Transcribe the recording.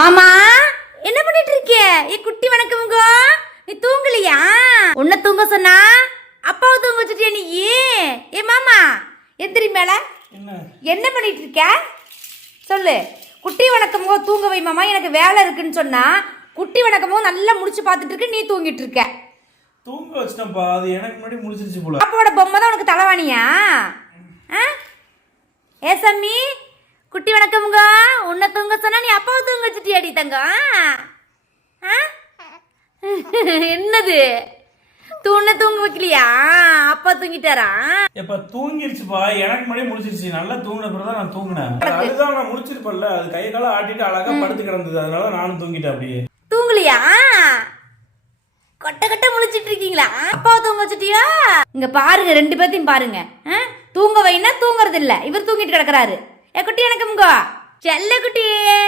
மாமா என்ன பண்ணிட்டு இருக்க? ஏ குட்டி வணக்கம்ங்க. நீ தூங்கலையா? உன்னை தூங்க சொன்னா அப்பாவை தூங்க வச்சுட்டியா நீ? ஏ மாமா எந்திரி மேல. என்ன பண்ணிட்டு இருக்க சொல்லு. குட்டி வணக்கமோ தூங்க வை மாமா, எனக்கு வேலை இருக்குன்னு சொன்னா குட்டி வணக்கமோ நல்லா முடிச்சு பார்த்துட்டு இருக்க, நீ தூங்கிட்டு இருக்க. தூங்க வச்சிட்டேன்ப்பா, அது எனக்கு முன்னாடி முடிச்சிருச்சு போல. அப்பாவோட பொம்மை தான் உனக்கு தலைவாணியா? ஏ சம்மி குட்டி வணக்கம்ங்க. உன்னை தூங்க சொன்னா நீ அப்பாவை தூங்க வச்சுட்டியாடி தங்கம்? என்னது தூண்ண தூங்க வைக்கலையா? அப்பா தூங்கிட்டாரா? எப்ப தூங்கிருச்சுப்பா, எனக்கு முன்னாடி முடிச்சிருச்சு. நல்லா தூங்கின பிறகு நான் தூங்கினேன். அதுதான் நான் முடிச்சிருப்பேன்ல, அது கை கால ஆட்டிட்டு அழகா படுத்து கிடந்தது, அதனால நானும் தூங்கிட்டேன். அப்படியே தூங்கலையா? கொட்ட கொட்ட முழிச்சிட்டு இருக்கீங்களா? அப்பாவை தூங்க வச்சுட்டியா? இங்க பாருங்க, ரெண்டு பேர்த்தையும் பாருங்க. தூங்க வைனா தூங்குறது இல்ல, இவர் தூங்கிட்டு கிடக்குறாரு. ஏ குட்டி எனக்குங்க செல்ல குட்டியே.